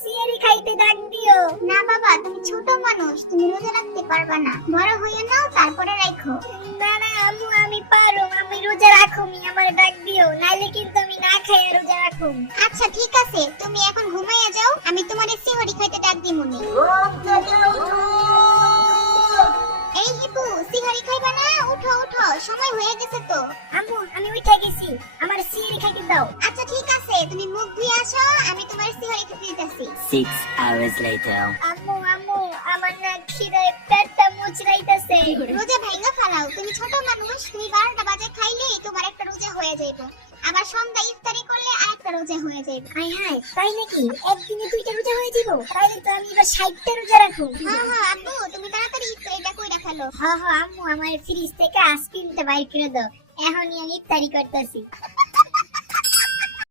সিয়ারি খাইতে ডাক দিও। না বাবা, তুমি ছোট মানুষ, তুমি রোজা রাখতে পারবা না। বড় হইয়া নাও, তারপরে রাখো। না না আম্মু, আমি পারুম, আমি রোজা রাখুমি, আমার ডাক দিও, নাইলে কিন্তু আমি না খাইয়া রোজা রাখুম। আচ্ছা ঠিক আছে, তুমি এখন ঘুমাইয়া যাও, আমি তোমারে সিহরি খাইতে ডাক দিমুনি। এই হিপু, সিহরি খাইবা না? উঠো উঠো, সময় হয়ে গেছে তো। আম্মু আমি উঠে গেছি, আমার সিয়ারি খাইতে দাও। আচ্ছা ঠিক আছে, তুমি মুখ ধুয়ে আসো, আমি তোমার সিহরি খেতে দিতেছি। 6 hours later. আম্মু আম্মু, আমার না খিদায় পেটটা মুচড়াইতাছে। রোজা ভাঙা ফেলাও, তুমি ছোট মানুষ, তুমি 12টা বাজে খাইলেই তোমার একটা রোজা হয়ে যাইবে। আবার সন্ধ্যা ইফতারি করলে আরেকটা রোজা হয়ে যাইবে। হাই হাই, তাই নাকি? একদিনে 2টা রোজা হয়ে যাব? তাইলে তো আমি এবার 60টা রোজা রাখুম। হ্যাঁ হ্যাঁ আব্বু, তুমি তাড়াতাড়ি ইফতারিটা কইরা ফেলো। হ্যাঁ হ্যাঁ আম্মু, আমার ফ্রিজ থেকে আইসক্রিমটা বাইর করে দাও, এখনই আমি ইফতারি করতেছি।